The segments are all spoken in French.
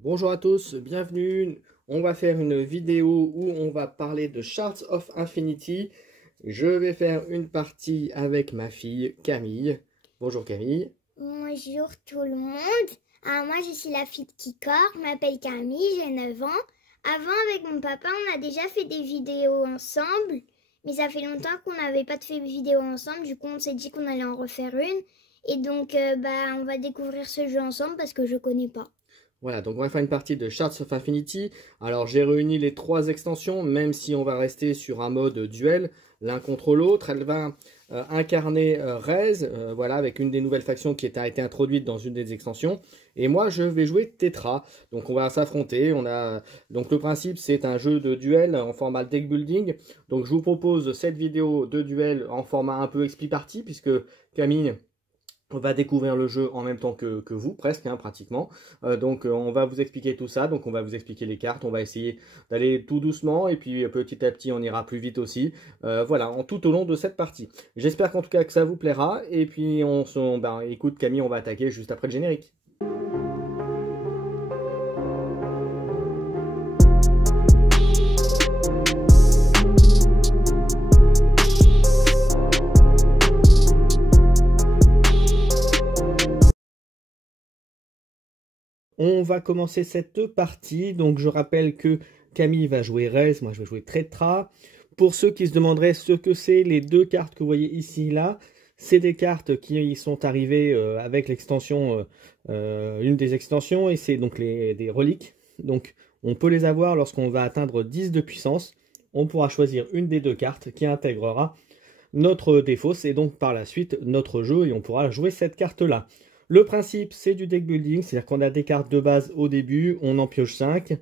Bonjour à tous, bienvenue. On va faire une vidéo où on va parler de Shards of Infinity. Je vais faire une partie avec ma fille Camille. Bonjour Camille. Bonjour tout le monde. Alors moi je suis la fille de Kikor, je m'appelle Camille, j'ai 9 ans. Avant avec mon papa on a déjà fait des vidéos ensemble, mais ça fait longtemps qu'on n'avait pas fait de vidéo ensemble, du coup on s'est dit qu'on allait en refaire une. Et donc on va découvrir ce jeu ensemble parce que je connais pas. Voilà, donc on va faire une partie de Shards of Infinity. Alors j'ai réuni les 3 extensions, même si on va rester sur un mode duel, l'un contre l'autre. Elle va incarner Rez, voilà, avec une des nouvelles factions qui a été introduite dans une des extensions. Et moi je vais jouer Tetra. Donc on va s'affronter. Donc le principe c'est un jeu de duel en format deck building. Donc je vous propose cette vidéo de duel en format un peu expli party, puisque Camille on va découvrir le jeu en même temps que vous, presque, hein, pratiquement. On va vous expliquer tout ça. Donc on va vous expliquer les cartes. On va essayer d'aller tout doucement. Et puis petit à petit, on ira plus vite aussi. Voilà, tout au long de cette partie. J'espère qu'en tout cas que ça vous plaira. Et puis, écoute Camille, on va attaquer juste après le générique. On va commencer cette partie, donc je rappelle que Camille va jouer Rez, moi je vais jouer Tetra. Pour ceux qui se demanderaient ce que c'est, les deux cartes que vous voyez ici, là, c'est des cartes qui sont arrivées avec l'extension, une des extensions, et c'est donc des reliques. Donc on peut les avoir lorsqu'on va atteindre 10 de puissance. On pourra choisir une des deux cartes qui intégrera notre défausse et donc par la suite notre jeu, et on pourra jouer cette carte-là. Le principe, c'est du deck building, c'est-à-dire qu'on a des cartes de base au début, on en pioche 5,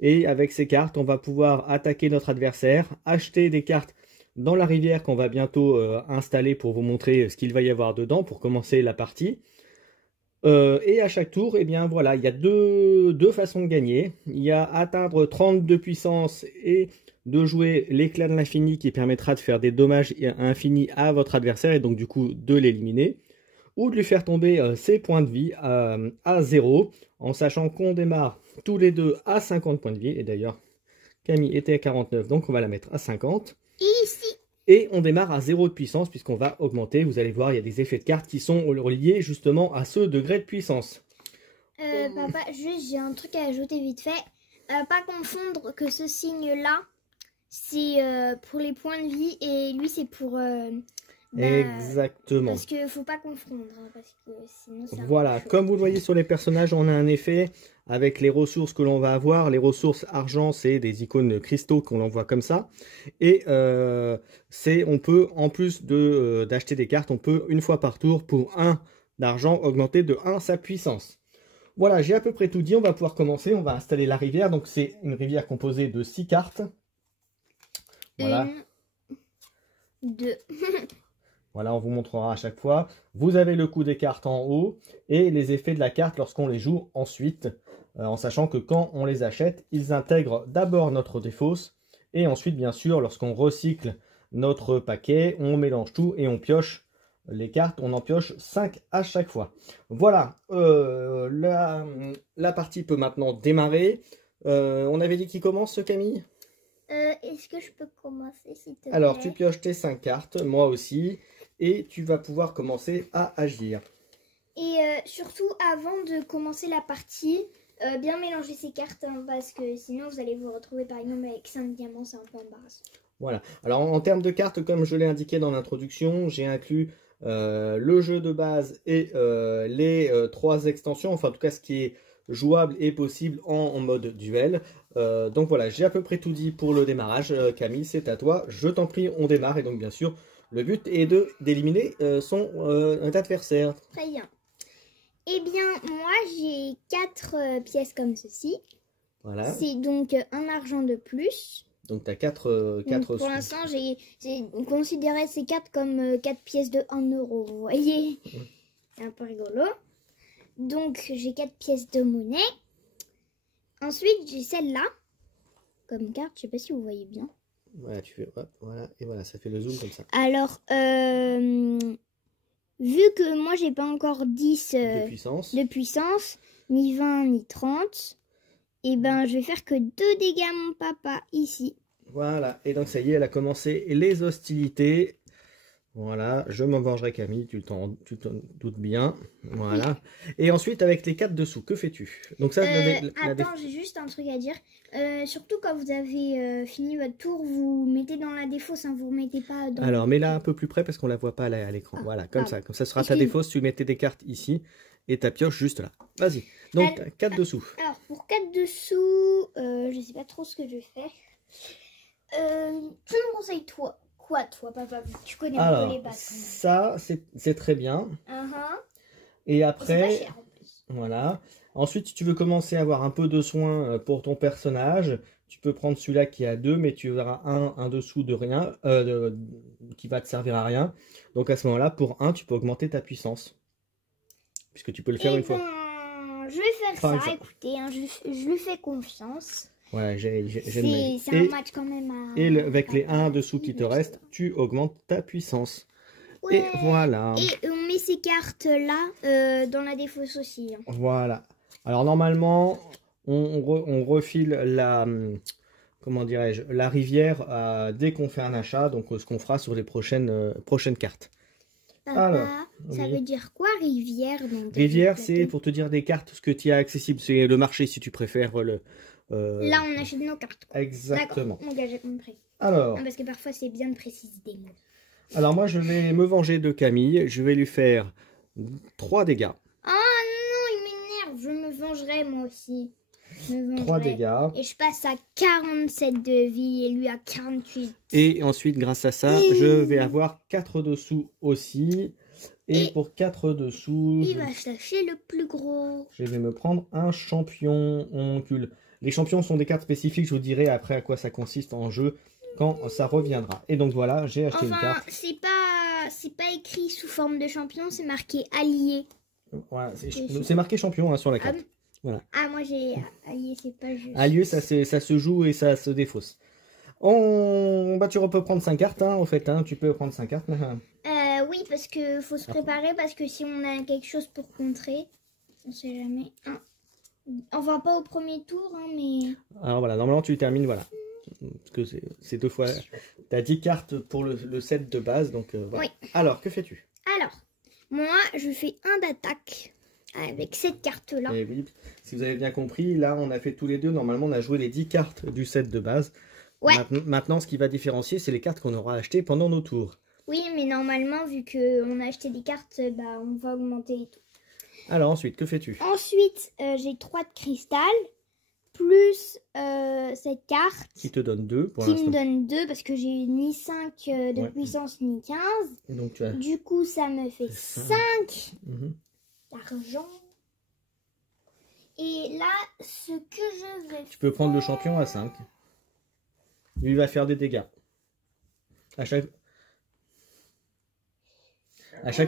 et avec ces cartes, on va pouvoir attaquer notre adversaire, acheter des cartes dans la rivière qu'on va bientôt installer pour vous montrer ce qu'il va y avoir dedans pour commencer la partie. Et à chaque tour, eh bien voilà, il y a deux façons de gagner. Il y a atteindre 30 de puissance et de jouer l'éclat de l'infini qui permettra de faire des dommages infinis à votre adversaire et donc du coup de l'éliminer, ou de lui faire tomber ses points de vie à 0, en sachant qu'on démarre tous les deux à 50 points de vie. Et d'ailleurs, Camille était à 49, donc on va la mettre à 50. Ici. Et on démarre à 0 de puissance, puisqu'on va augmenter. Vous allez voir, il y a des effets de cartes qui sont reliés justement à ce degré de puissance. Papa, juste j'ai un truc à ajouter vite fait. Pas confondre que ce signe-là, c'est pour les points de vie et lui c'est pour... Exactement. Parce qu'il ne faut pas confondre, hein, parce que sinon ça... Voilà, comme vous le voyez sur les personnages, on a un effet avec les ressources que l'on va avoir. Les ressources argent, c'est des icônes cristaux qu'on envoie comme ça. Et on peut, en plus d'acheter des cartes, on peut, une fois par tour, pour 1 d'argent, augmenter de 1 sa puissance. Voilà, j'ai à peu près tout dit. On va pouvoir commencer. On va installer la rivière. Donc, c'est une rivière composée de 6 cartes. Voilà. 1, 2... Voilà, on vous montrera à chaque fois. Vous avez le coût des cartes en haut et les effets de la carte lorsqu'on les joue ensuite, en sachant que quand on les achète, ils intègrent d'abord notre défausse et ensuite, bien sûr, lorsqu'on recycle notre paquet, on mélange tout et on pioche les cartes. On en pioche 5 à chaque fois. Voilà, la partie peut maintenant démarrer. On avait dit qui commence, Camille ? Est-ce que je peux commencer, s'il te plaît? Alors, tu pioches tes 5 cartes, moi aussi. Et tu vas pouvoir commencer à agir. Et surtout, avant de commencer la partie, bien mélanger ces cartes, hein, parce que sinon vous allez vous retrouver par exemple avec 5 diamants, c'est un peu embarrassant. Voilà. Alors en termes de cartes, comme je l'ai indiqué dans l'introduction, j'ai inclus le jeu de base et les 3 extensions, enfin en tout cas ce qui est jouable et possible en mode duel. Donc voilà, j'ai à peu près tout dit pour le démarrage. Camille, c'est à toi. Je t'en prie, on démarre. Et donc bien sûr, le but est d'éliminer son adversaire. Très bien. Eh bien, moi, j'ai 4 pièces comme ceci. Voilà. C'est donc un argent de plus. Donc, tu as 4 pour l'instant, j'ai considéré ces 4 comme 4 pièces de 1 euro. Vous voyez, c'est un peu rigolo. Donc, j'ai 4 pièces de monnaie. Ensuite, j'ai celle-là comme carte. Je ne sais pas si vous voyez bien. Voilà, tu fais hop, voilà, et voilà, ça fait le zoom comme ça. Alors, vu que moi, j'ai pas encore 10 de puissance, ni 20, ni 30. Et ben, je vais faire que 2 dégâts à mon papa, ici. Voilà, et donc ça y est, elle a commencé les hostilités. Voilà, je m'en vengerai Camille, tu t'en doutes bien. Voilà. Et ensuite, avec les 4 dessous, que fais-tu? Donc ça, Attends, j'ai juste un truc à dire. Surtout quand vous avez fini votre tour, vous mettez dans la défausse, hein, vous ne mettez pas dans... Alors, mets-la un peu plus près parce qu'on la voit pas à l'écran. Ah, Voilà, comme pardon. ça. Comme ça sera ta défausse, tu mettais des cartes ici et ta pioche juste là. Vas-y. Donc, 4 dessous. Alors, pour 4 dessous, je sais pas trop ce que je vais faire. Tu me conseilles toi toi, papa? Tu connais un peu Alors, les bases quand même. ça, c'est très bien. Et C'est après, pas cher en plus. voilà. Ensuite, si tu veux commencer à avoir un peu de soin pour ton personnage, tu peux prendre celui-là qui a 2, mais tu auras un dessous de rien, qui va te servir à rien. Donc à ce moment-là, pour 1, tu peux augmenter ta puissance. Puisque tu peux le faire une fois. Je vais faire ça, écoutez, hein, je lui fais confiance. Voilà, c'est un match quand même à... Et avec les 1 dessous qui te restent, tu augmentes ta puissance. Ouais. Et voilà. Et on met ces cartes-là dans la défausse aussi. Hein. Voilà. Alors normalement, on refile la... Comment dirais-je, la rivière dès qu'on fait un achat, donc ce qu'on fera sur les prochaines cartes. Papa, alors, ça veut dire quoi rivière? Rivière, c'est pour te dire des cartes, ce que tu as accessible, c'est le marché si tu préfères. Là, on achète nos cartes. Quoi. Exactement. D'accord, j'ai compris. Alors, parce que parfois, c'est bien de préciser des mots. Alors moi, je vais me venger de Camille. Je vais lui faire 3 dégâts. Oh non, il m'énerve. Je me vengerai moi aussi. 3 dégâts. Et je passe à 47 de vie et lui à 48. Et ensuite, grâce à ça, je vais avoir 4 dessous aussi. Et pour 4 dessous... Il va chercher le plus gros. Je vais me prendre un champion oncule. Les champions sont des cartes spécifiques. Je vous dirai après à quoi ça consiste en jeu quand ça reviendra. Et donc voilà, j'ai acheté une carte. C'est pas écrit sous forme de champion, c'est marqué allié. Voilà, c'est marqué champion hein, sur la carte. Voilà. Ah, moi j'ai allié, c'est pas juste. Allié, ça se joue et ça se défausse. Bah, tu peux prendre 5 cartes, hein, en fait, hein, tu peux prendre 5 cartes. Oui, parce que faut se préparer, parce que si on a quelque chose pour contrer, on sait jamais. Enfin, pas au premier tour, hein, mais... Alors voilà, normalement tu termines, voilà. Parce que c'est 2 fois... Tu as 10 cartes pour le set de base, donc voilà. Oui. Alors, que fais-tu? Alors, moi, je fais 1 d'attaque avec cette carte-là. Et oui, si vous avez bien compris, là, on a fait tous les deux. Normalement, on a joué les 10 cartes du set de base. Ouais. Maintenant, ce qui va différencier, c'est les cartes qu'on aura achetées pendant nos tours. Oui, mais normalement, vu qu'on a acheté des cartes, bah, on va augmenter et tout. Alors, ensuite, que fais-tu? Ensuite, j'ai 3 de cristal. Plus cette carte qui te donne 2 pour l'instant. Qui me donne 2 parce que j'ai ni 5 de puissance ni 15. Et donc, tu as... Du coup, ça me fait 5 d'argent. Et là, ce que je vais Tu peux prendre le champion à 5. Lui, il va faire des dégâts. À chaque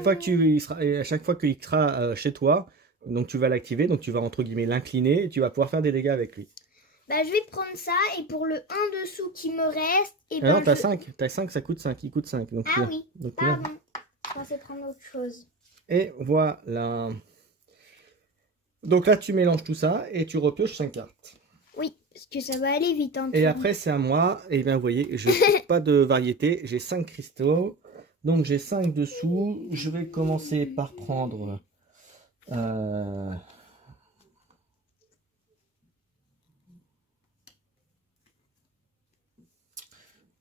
fois qu'il sera chez toi, donc tu vas l'activer, donc tu vas entre guillemets l'incliner et tu vas pouvoir faire des dégâts avec lui. Bah, je vais prendre ça et pour le 1 dessous qui me reste... Et non, t'as 5. T'as 5, ça coûte 5. Il coûte 5. Donc, oui, donc, pardon. Je pensais prendre autre chose. Et voilà. Donc là, tu mélanges tout ça et tu repioches 5 cartes. Oui, parce que ça va aller vite. Hein, et après, c'est à moi. Et bien, vous voyez, je n'ai pas de variété. J'ai 5 cristaux. Donc, j'ai 5 dessous. Je vais commencer par prendre...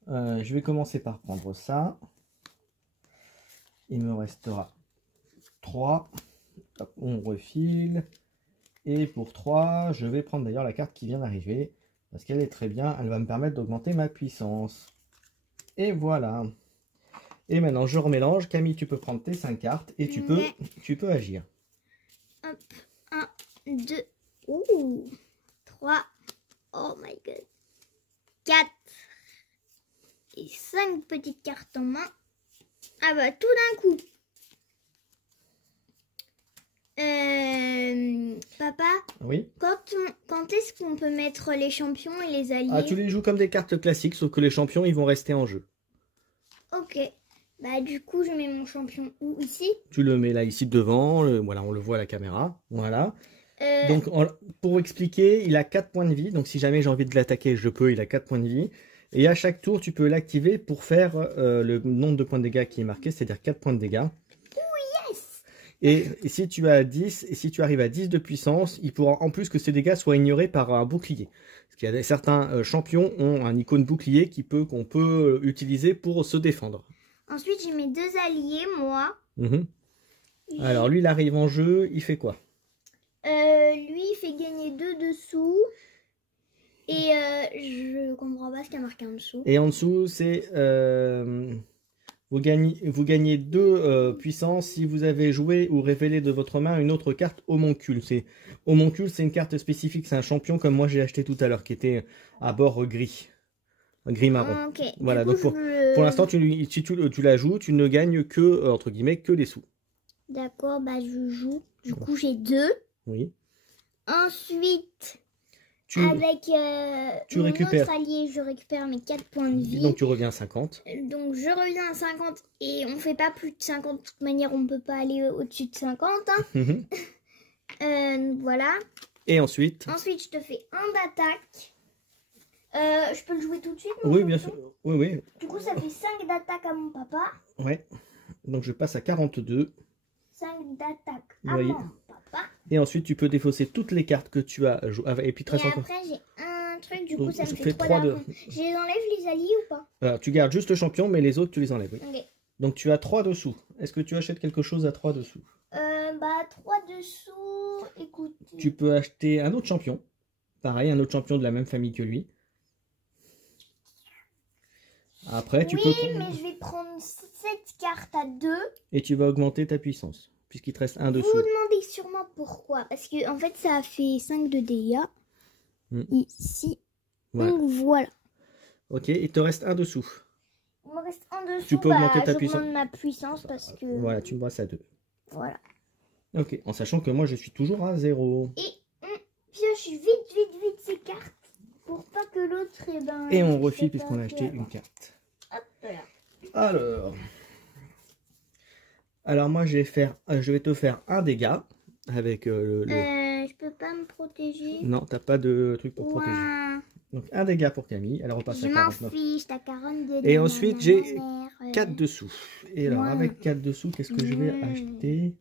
je vais commencer par prendre ça. Il me restera 3. Hop, on refile. Et pour 3, je vais prendre d'ailleurs la carte qui vient d'arriver. Parce qu'elle est très bien. Elle va me permettre d'augmenter ma puissance. Et voilà. Et maintenant, je remélange. Camille, tu peux prendre tes 5 cartes. Et tu peux agir. Hop. 1, 2, ouh, 3. Oh my god. 4. Et 5 petites cartes en main. Ah bah tout d'un coup. Papa, oui. Quand est-ce qu'on peut mettre les champions et les alliés? Ah, tu les joues comme des cartes classiques, sauf que les champions, ils vont rester en jeu. Ok. Bah du coup, je mets mon champion où? Ici? Tu le mets là, ici devant. Voilà, on le voit à la caméra. Voilà. Donc, pour expliquer, il a 4 points de vie. Donc, si jamais j'ai envie de l'attaquer, je peux. Il a 4 points de vie. Et à chaque tour, tu peux l'activer pour faire le nombre de points de dégâts qui est marqué, c'est-à-dire 4 points de dégâts. Et si tu as 10, et si tu arrives à 10 de puissance, il pourra en plus que ces dégâts soient ignorés par un bouclier. Parce qu'il y a certains champions ont un icône bouclier qu'on peut utiliser pour se défendre. Ensuite, j'ai mes 2 alliés, moi. Alors, lui, il arrive en jeu, il fait quoi? Lui, il fait gagner 2 dessous. Et je comprends pas ce qu'il y a marqué en dessous. Et en dessous, c'est... Vous gagnez 2 puissances si vous avez joué ou révélé de votre main une autre carte homoncule. Homoncule, c'est une carte spécifique, c'est un champion comme moi j'ai acheté tout à l'heure, qui était à bord gris marron. Okay. Voilà, donc pour l'instant, si tu la joues, tu ne gagnes que, entre guillemets, que les sous. D'accord, bah je joue. Du coup, j'ai 2. Oui. Ensuite, tu mon récupères. autre allié, je récupère mes 4 points de vie. Donc tu reviens à 50. Donc je reviens à 50 et on fait pas plus de 50. De toute manière, on peut pas aller au-dessus de 50. Hein. Voilà. Et ensuite? Ensuite, je te fais un d'attaque. Je peux le jouer tout de suite? Oui, bien sûr. Oui, oui. Du coup, ça fait 5 d'attaque à mon papa. Ouais. Donc je passe à 42. 5 d'attaque à mon papa. Et ensuite, tu peux défausser toutes les cartes que tu as jouées. Et puis, après, j'ai un truc, du coup, ça me fait 3 d'argent. Je les enlève, les alliés, ou pas? Alors, tu gardes juste le champion, mais les autres, tu les enlèves. Oui. Okay. Donc, tu as 3 dessous. Est-ce que tu achètes quelque chose à 3 dessous? 3 dessous, écoute. Tu peux acheter un autre champion. Pareil, un autre champion de la même famille que lui. Après, tu peux... mais je vais prendre cette carte à 2. Et tu vas augmenter ta puissance, puisqu'il te reste un dessous. Vous vous demandez sûrement pourquoi. Parce que en fait, ça a fait 5 de dégâts. Ici. Voilà. Donc voilà. Ok, il te reste un dessous. Il me reste un dessous. Tu peux augmenter ta puissance. Ma puissance parce que... Voilà, tu me passes à 2. Voilà. Ok, en sachant que moi, je suis toujours à 0. Et on pioche vite ces cartes. Pour pas que l'autre... Et on refile puisqu'on a acheté une carte. Hop là. Alors moi je vais te faire un dégât avec je peux pas me protéger. Non, t'as pas de truc pour protéger. Donc un dégât pour Camille, elle repasse à 49. Je m'en fiche, t'as 42. Et ensuite j'ai 4 dessous. Et alors avec 4 dessous, qu'est-ce que je vais acheter?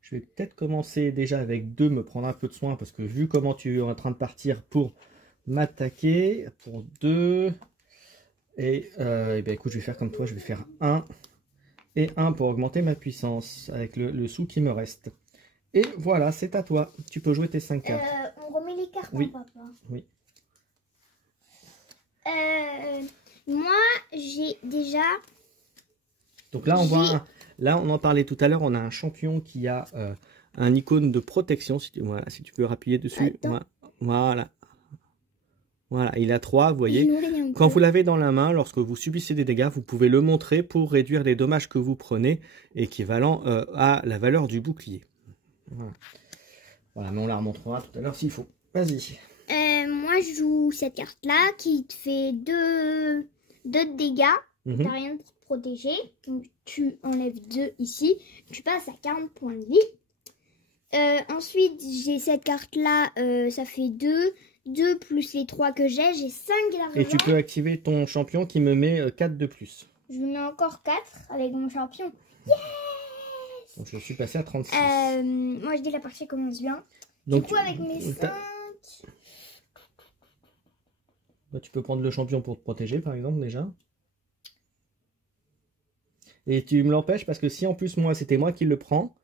Je vais peut-être commencer déjà avec 2, me prendre un peu de soin, parce que vu comment tu es en train de partir pour m'attaquer, pour 2, et bien écoute, je vais faire comme toi, je vais faire 1 et 1 pour augmenter ma puissance, avec le sou qui me reste. Et voilà, c'est à toi, tu peux jouer tes 5 cartes. On remet les cartes, oui. Papa. Oui. Moi, j'ai déjà... Donc là, on voit... Là, on en parlait tout à l'heure, on a un champion qui a un icône de protection. Voilà, si tu peux appuyer dessus. Voilà. Voilà, il a 3, vous voyez. Quand vous l'avez dans la main, lorsque vous subissez des dégâts, vous pouvez le montrer pour réduire les dommages que vous prenez, équivalent à la valeur du bouclier. Voilà. Voilà, mais on la remontrera tout à l'heure s'il faut. Vas-y. Moi, je joue cette carte-là qui te fait 2 de dégâts. T'as rien qui te protéger. Donc, tu enlèves 2 ici. Tu passes à 40 points de vie. Ensuite, j'ai cette carte-là. Ça fait 2. 2 plus les 3 que j'ai 5 d'argent. Et tu peux activer ton champion qui me met 4 de plus. Je mets encore 4 avec mon champion. Yes! Donc je suis passé à 36. Moi, je dis la partie commence bien. Donc, du coup, avec mes 5... Tu peux prendre le champion pour te protéger, par exemple, déjà. Et tu me l'empêches parce que si en plus, moi, c'était moi qui le prends,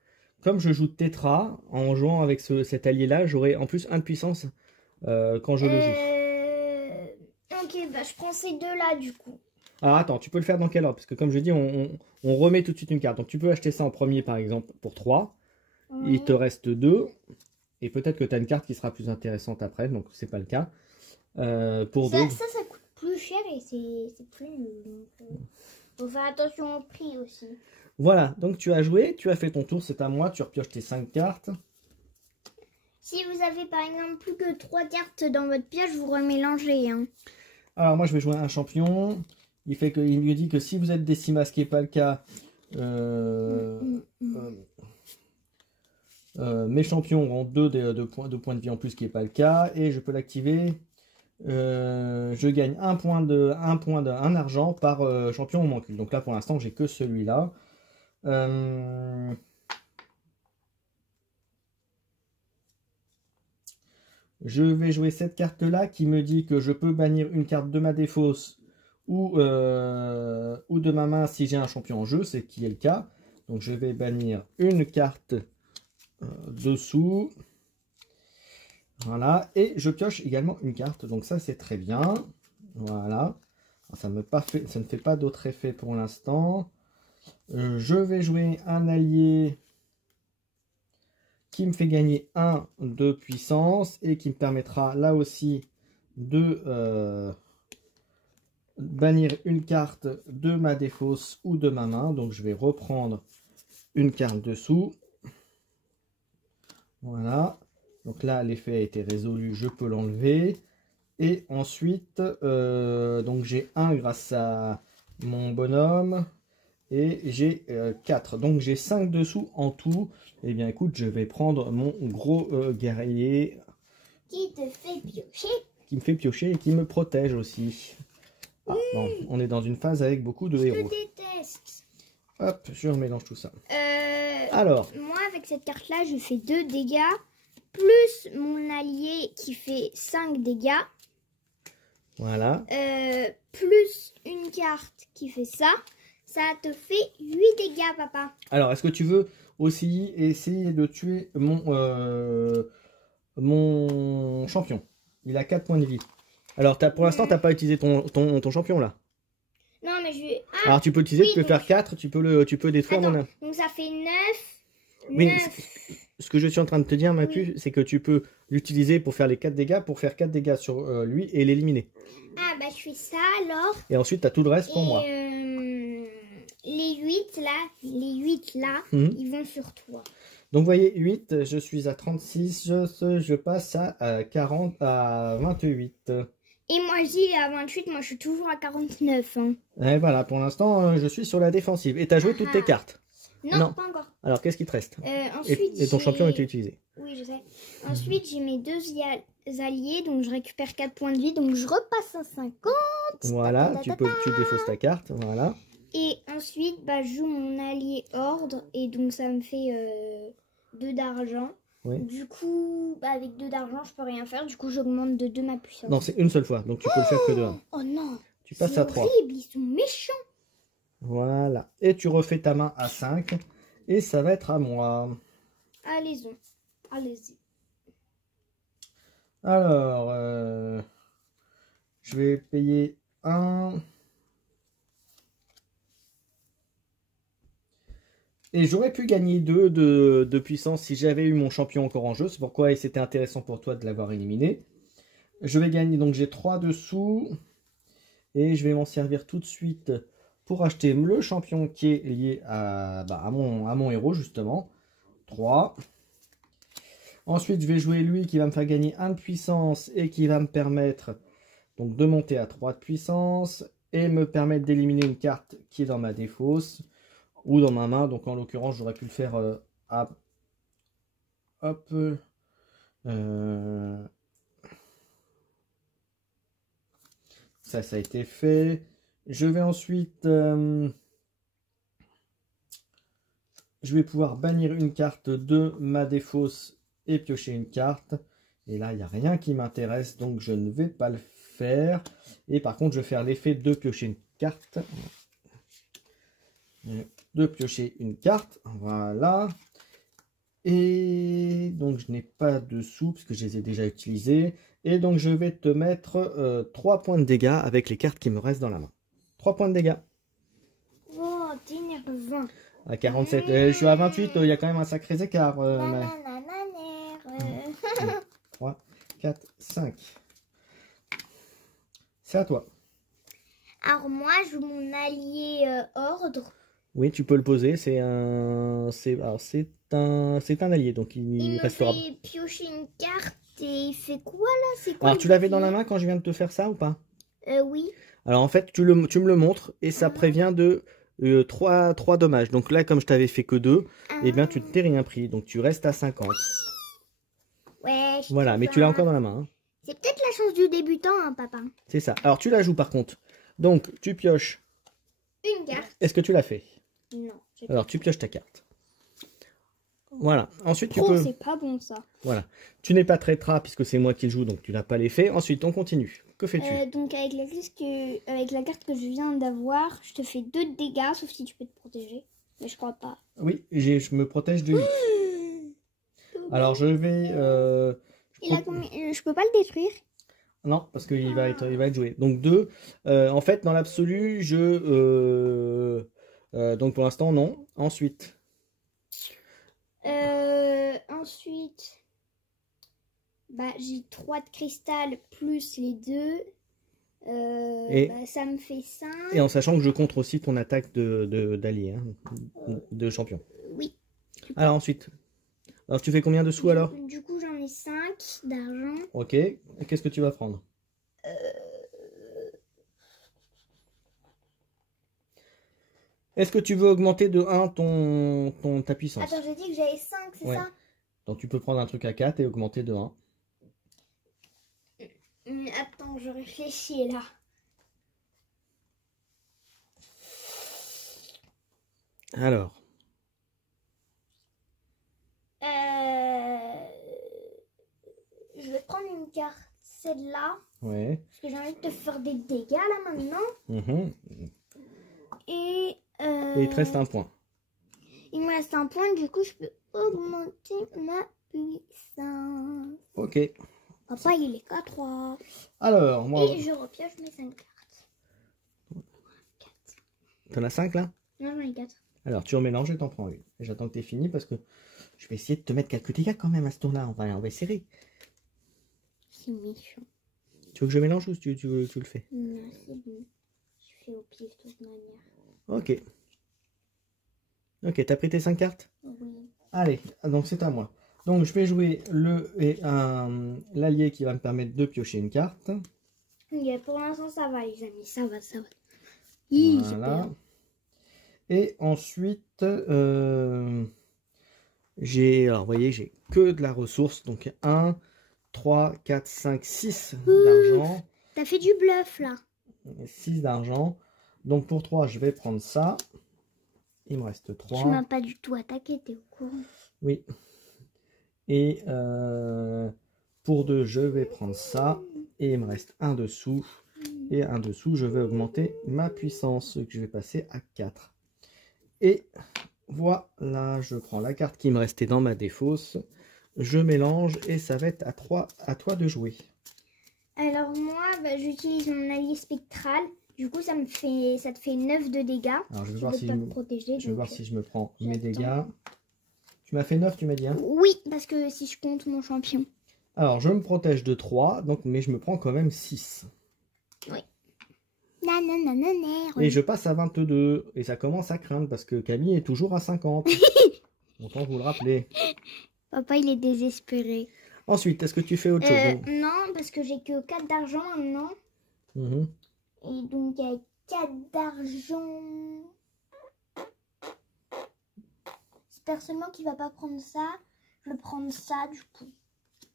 comme je joue Tetra, en jouant avec cet allié-là, j'aurai en plus 1 de puissance quand je le joue. Ok, bah je prends ces 2-là, du coup. Alors attends, tu peux le faire dans quel ordre? Parce que comme je dis, on remet tout de suite une carte. Donc tu peux acheter ça en premier, par exemple, pour 3. Il te reste 2. Et peut-être que tu as une carte qui sera plus intéressante après, donc c'est pas le cas. Pour 2. Ça coûte plus cher et c'est plus nul. Donc, faut faire attention au prix aussi. Voilà, donc tu as joué, tu as fait ton tour, c'est à moi, tu repioches tes 5 cartes. Si vous avez par exemple plus que 3 cartes dans votre pioche, vous remélangez. Hein. Alors moi je vais jouer un champion. Il me dit que si vous êtes décima, ce qui n'est pas le cas, mes champions auront 2 points de vie en plus, ce qui n'est pas le cas. Et je peux l'activer. Je gagne un argent par champion au mancule. Donc là, pour l'instant, j'ai que celui-là. Je vais jouer cette carte-là qui me dit que je peux bannir une carte de ma défausse ou de ma main si j'ai un champion en jeu, c'est qui est le cas. Donc je vais bannir une carte dessous. Voilà, et je pioche également une carte, donc ça c'est très bien. Voilà, ça ne fait pas d'autre effet pour l'instant. Je vais jouer un allié qui me fait gagner 1 de puissance et qui me permettra là aussi de bannir une carte de ma défausse ou de ma main. Donc je vais reprendre une carte dessous. Voilà. Donc là, l'effet a été résolu, je peux l'enlever. Et ensuite, donc j'ai 1 grâce à mon bonhomme. Et j'ai 4. Donc j'ai 5 dessous en tout. Et bien écoute, je vais prendre mon gros guerrier. Qui te fait piocher. Qui me fait piocher et qui me protège aussi. Ah, bon, on est dans une phase avec beaucoup de héros. Je déteste. Hop, je remélange tout ça. Alors, moi avec cette carte là je fais 2 dégâts plus mon allié qui fait 5 dégâts. Voilà. Plus une carte qui fait ça te fait 8 dégâts, papa. Alors, est-ce que tu veux aussi essayer de tuer mon champion? Il a 4 points de vie. Alors pour l'instant tu n'as pas utilisé ton champion là. Non mais je vais... Ah, alors tu peux utiliser, oui, tu peux faire 4, tu peux détruire mon... Donc ça fait 9. Oui, 9. Ce que je suis en train de te dire, Macu, Oui. c'est que tu peux l'utiliser pour faire les 4 dégâts, pour faire 4 dégâts sur lui et l'éliminer. Ah bah je fais ça alors. Et ensuite tu as tout le reste pour moi. Les 8 là, ils vont sur toi. Donc vous voyez, 8, je suis à 36, je passe à 40, à 28. Et moi je dis à 28, moi je suis toujours à 49. Hein. Et voilà, pour l'instant, je suis sur la défensive. Et tu as joué toutes tes cartes? Non, pas encore. Alors, qu'est-ce qui te reste? Ensuite, et ton champion a été utilisé? Oui, je sais. Ensuite, j'ai mes 2 alliés, donc je récupère 4 points de vie, donc je repasse à 50. Voilà, tu défausses ta carte, voilà. Et ensuite, bah, je joue mon allié ordre, et donc ça me fait 2 d'argent. Oui. Du coup, bah, avec 2 d'argent, je peux rien faire, du coup j'augmente de 2 ma puissance. Non, c'est une seule fois, donc tu peux le faire que de 1. Oh non, tu passes à 3. C'est horrible, ils sont méchants. Voilà, et tu refais ta main à 5, et ça va être à moi. Allez-y, allez-y. Alors, je vais payer 1. Et j'aurais pu gagner 2 de puissance si j'avais eu mon champion encore en jeu. C'est pourquoi c'était intéressant pour toi de l'avoir éliminé. Je vais gagner, donc j'ai 3 dessous. Et je vais m'en servir tout de suite pour acheter le champion qui est lié à mon héros justement. 3. Ensuite, je vais jouer lui qui va me faire gagner 1 de puissance et qui va me permettre donc de monter à 3 de puissance et me permettre d'éliminer une carte qui est dans ma défausse ou dans ma main. Donc en l'occurrence, j'aurais pu le faire hop. Ça a été fait. Je vais ensuite... je vais pouvoir bannir une carte de ma défausse et piocher une carte. Et là, il n'y a rien qui m'intéresse, donc je ne vais pas le faire. Et par contre, je vais faire l'effet de piocher une carte. De piocher une carte. Voilà. Et donc, je n'ai pas de sous, parce que je les ai déjà utilisés. Et donc, je vais te mettre 3 points de dégâts avec les cartes qui me restent dans la main. 3 points de dégâts. Oh, t'énervant. À 47. Je suis à 28, il y a quand même un sacré écart. 3, 4, 5. C'est à toi. Alors moi, je joue mon allié ordre. Oui, tu peux le poser. C'est un allié, donc il restera. Il me fait piocher une carte et il fait quoi là? C'est quoi? Alors tu l'avais dans la main quand je viens de te faire ça ou pas? Oui. Alors en fait, tu me le montres et ça prévient de 3 dommages. Donc là, comme je t'avais fait que 2, Ah. eh bien, tu ne t'es rien pris. Donc tu restes à 50. Ouais, Voilà, mais tu l'as encore dans la main. Hein. C'est peut-être la chance du débutant, hein, papa. C'est ça. Alors, tu la joues par contre. Donc, tu pioches. Une carte. Est-ce que tu l'as fait? Non. Alors, tu pioches ta carte. Voilà. Ensuite, tu Oh, peux... c'est pas bon, ça. Voilà. Tu n'es pas traîtra puisque c'est moi qui le joue, donc tu n'as pas l'effet. Ensuite, on continue. Que fais-tu? Donc, avec la carte que je viens d'avoir, je te fais 2 de dégâts, sauf si tu peux te protéger. Mais je crois pas. Oui, je me protège de 8. Alors, je vais... Je peux pas le détruire. Non, parce qu'il va être joué. Donc 2. En fait, dans l'absolu, donc pour l'instant, non. Ensuite. Ensuite, bah, j'ai 3 de cristal plus les 2. Ça me fait 5. Et en sachant que je contre aussi ton attaque d'allié, de champion. Oui. Alors ensuite. Alors tu fais combien de sous alors? Du coup, j'en ai 5 d'argent. Ok. Et qu'est-ce que tu vas prendre? Est-ce que tu veux augmenter de 1 ta puissance? Attends, j'ai dit que j'avais 5, c'est Ouais. ça? Donc tu peux prendre un truc à 4 et augmenter de 1. Attends, je réfléchis là. Alors. Je vais prendre une carte, celle-là. Ouais. Parce que j'ai envie de te faire des dégâts là maintenant. Mhm. Et Et il te reste 1 point. il me reste 1 point, du coup je peux augmenter ma puissance. Ok. Papa, il est qu'à 3. Alors, moi... Et je repioche mes 5 cartes. 4. T'en as 5 là? Non, j'en ai 4. Alors, tu remélanges et t'en prends une. Et j'attends que t'aies fini parce que je vais essayer de te mettre quelques dégâts quand même à ce tour-là. On va essayer. C'est méchant. Tu veux que je mélange ou tu le fais? Non, c'est bon. Je fais au pif de toute manière. Ok. Ok, t'as pris tes 5 cartes? Oui. Allez, donc c'est à moi. Donc je vais jouer l'allié qui va me permettre de piocher une carte. Ok, pour l'instant ça va les amis, ça va. Voilà. Et ensuite, alors vous voyez, j'ai que de la ressource. Donc 1, 3, 4, 5, 6 d'argent. T'as fait du bluff là. 6 d'argent. Donc pour 3, je vais prendre ça. Il me reste 3. Tu m'as pas du tout attaqué, t'es au courant. Oui. Et pour 2, je vais prendre ça. Et il me reste 1 dessous. Et 1 dessous, je vais augmenter ma puissance, que je vais passer à 4. Et voilà, je prends la carte qui me restait dans ma défausse. Je mélange et ça va être à toi de jouer. Alors moi, j'utilise mon allié spectral. Du coup, ça te fait 9 de dégâts. Alors je vais voir si je me prends mes dégâts. Tu m'as fait 9, tu m'as dit, hein? Oui, parce que si je compte mon champion. Alors, je me protège de 3, donc, mais je me prends quand même 6. Oui. Et je passe à 22. Et ça commence à craindre parce que Camille est toujours à 50. Autant vous le rappeler. Papa, il est désespéré. Ensuite, est-ce que tu fais autre chose? Non, parce que j'ai que 4 d'argent maintenant. Et donc, avec 4 d'argent... J'espère seulement qu'il va pas prendre ça. Je vais prendre ça, du coup.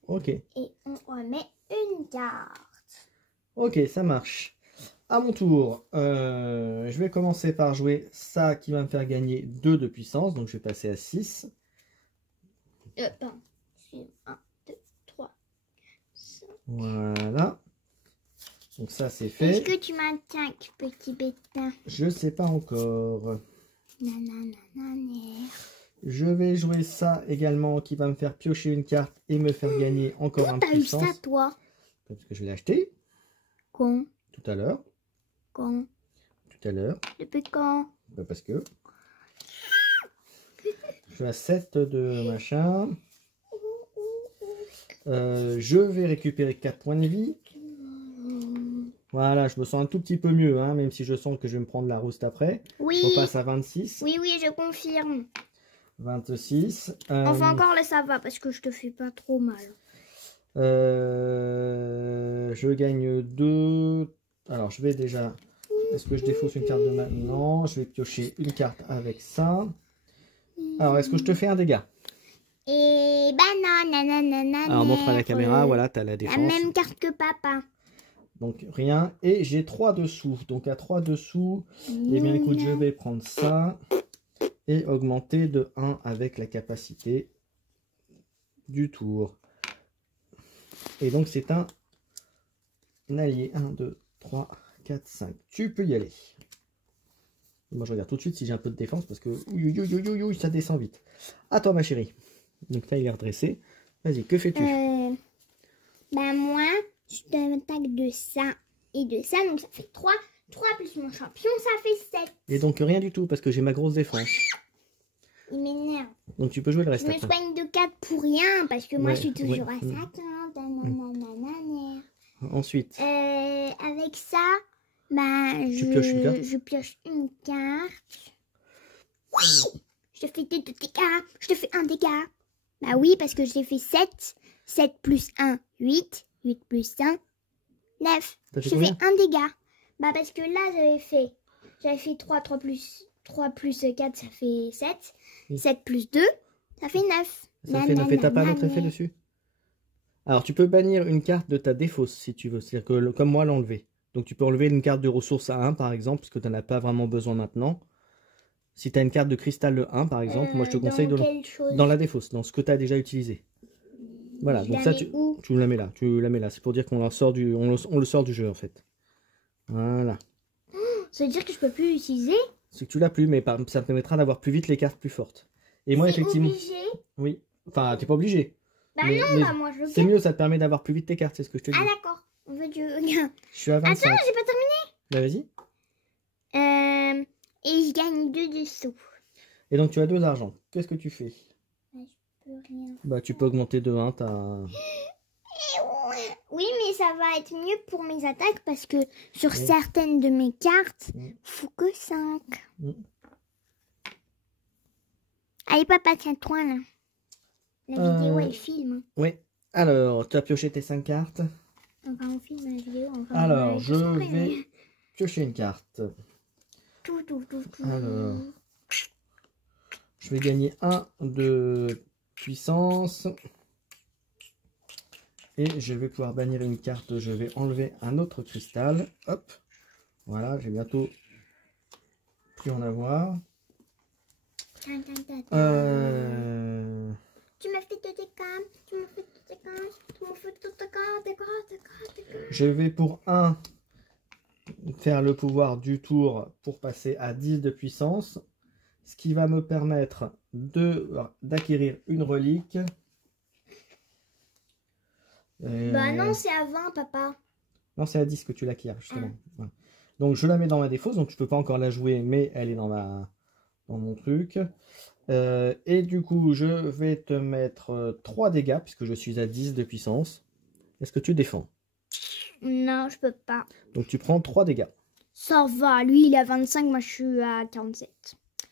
Ok. Et on remet une carte. Ok, ça marche. À mon tour, je vais commencer par jouer ça qui va me faire gagner 2 de puissance. Donc, je vais passer à 6. Pardon. 1, 2, 3, 5. Voilà. Donc, ça, c'est fait. Est-ce que tu m'attaques, petit bêta? Je sais pas encore. Nanana. Je vais jouer ça également qui va me faire piocher une carte et me faire gagner encore un de puissance. T'as eu ça, toi? Parce que je l'ai acheté. Quand? Tout à l'heure. Quand? Tout à l'heure. Depuis quand? Parce que je suis à 7 de machin. Je vais récupérer 4 points de vie. Voilà, je me sens un tout petit peu mieux, hein, même si je sens que je vais me prendre la rouste après. Oui. On passe à 26. Oui, je confirme. 26. Enfin, encore là, ça va, parce que je te fais pas trop mal. Je gagne 2. Alors, je vais déjà Est-ce que je défausse une carte de main? Non, je vais piocher une carte avec ça. Alors, est-ce que je te fais un dégât? Et bah non, nanana. Alors, montre à la caméra, voilà, tu as la La défense. même carte que papa. Donc, rien. Et j'ai 3 dessous. Donc, à 3 dessous, eh bien, écoute, je vais prendre ça et augmenter de 1 avec la capacité du tour. Et donc, c'est un allié. 1, 2, 3, 4, 5. Tu peux y aller. Moi, je regarde tout de suite si j'ai un peu de défense parce que ça descend vite. À toi, ma chérie. Donc là, il est redressé. Vas-y, que fais-tu? Bah moi, je te m'attaque de ça et de ça. Donc ça fait 3. 3 plus mon champion, ça fait 7. Et donc rien du tout parce que j'ai ma grosse défense. Il m'énerve. Donc tu peux jouer le Je reste me après. soigne de 4 pour rien parce que moi Ouais, je suis toujours ouais. à 50. Nanana. Ensuite, Avec ça, bah tu pioches une carte. je pioche une carte. Oui, je te fais 2 dégâts. Je te fais un dégât. Bah oui, parce que j'ai fait 7. 7 plus 1, 8. 8 plus 1, 9. T'as fait Je te combien? fais un dégât. Bah parce que là, j'avais fait 3 plus 4, ça fait 7. Oui. 7 plus 2, ça fait 9. Ça fait 9 et t'as pas un autre effet dessus? Alors tu peux bannir une carte de ta défausse si tu veux. C'est-à-dire que comme moi l'enlever. Donc tu peux enlever une carte de ressources à 1 par exemple, parce que tu n'en as pas vraiment besoin maintenant. Si tu as une carte de cristal de 1 par exemple, moi je te conseille dans la défausse, dans ce que tu as déjà utilisé. Voilà, Je donc la ça mets où? tu la mets là, c'est pour dire qu'on le sort du jeu en fait. Voilà. Ça veut dire que je peux plus l'utiliser? C'est que tu l'as plus, mais ça me permettra d'avoir plus vite les cartes plus fortes. Et moi effectivement, Obligé? oui, enfin t'es pas obligé. Bah Mais- non, mais bah moi je le C'est fais. mieux, ça te permet d'avoir plus vite tes cartes, c'est ce que je te dis. Ah d'accord, on veut du... Regarde. Je suis à 25. Attends, j'ai pas terminé. Bah vas-y. Et je gagne 2 dessous. Et donc tu as 2 argent. Qu'est-ce que tu fais? Bah, je peux rien. Bah tu peux augmenter de 1 ta... Oui, mais ça va être mieux pour mes attaques parce que sur Oui. certaines de mes cartes, Oui. faut que 5. Oui. Allez, papa, tiens-toi là. La vidéo, elle filme. Oui. Alors, tu as pioché tes 5 cartes. Enfin, on filme la vidéo. Enfin, Alors, on je va être vais piocher une carte. Tout. Alors, je vais gagner 1 de puissance. Et je vais pouvoir bannir une carte. Je vais enlever un autre cristal. Hop. Voilà, j'ai bientôt plus en avoir. Tu m'as fait 2 dégâts. Tu m'as fait 2 dégâts. Je vais pour 1 faire le pouvoir du tour pour passer à 10 de puissance. Ce qui va me permettre d'acquérir une relique. Bah non, c'est à 20, papa. Non, c'est à 10 que tu l'acquiers, justement. Voilà. Donc, je la mets dans ma défausse. Donc, je peux pas encore la jouer, mais elle est dans mon truc. Et du coup, je vais te mettre 3 dégâts, puisque je suis à 10 de puissance. Est-ce que tu défends? Non, je peux pas. Donc, tu prends 3 dégâts. Ça va, lui, il est à 25, moi, je suis à 47.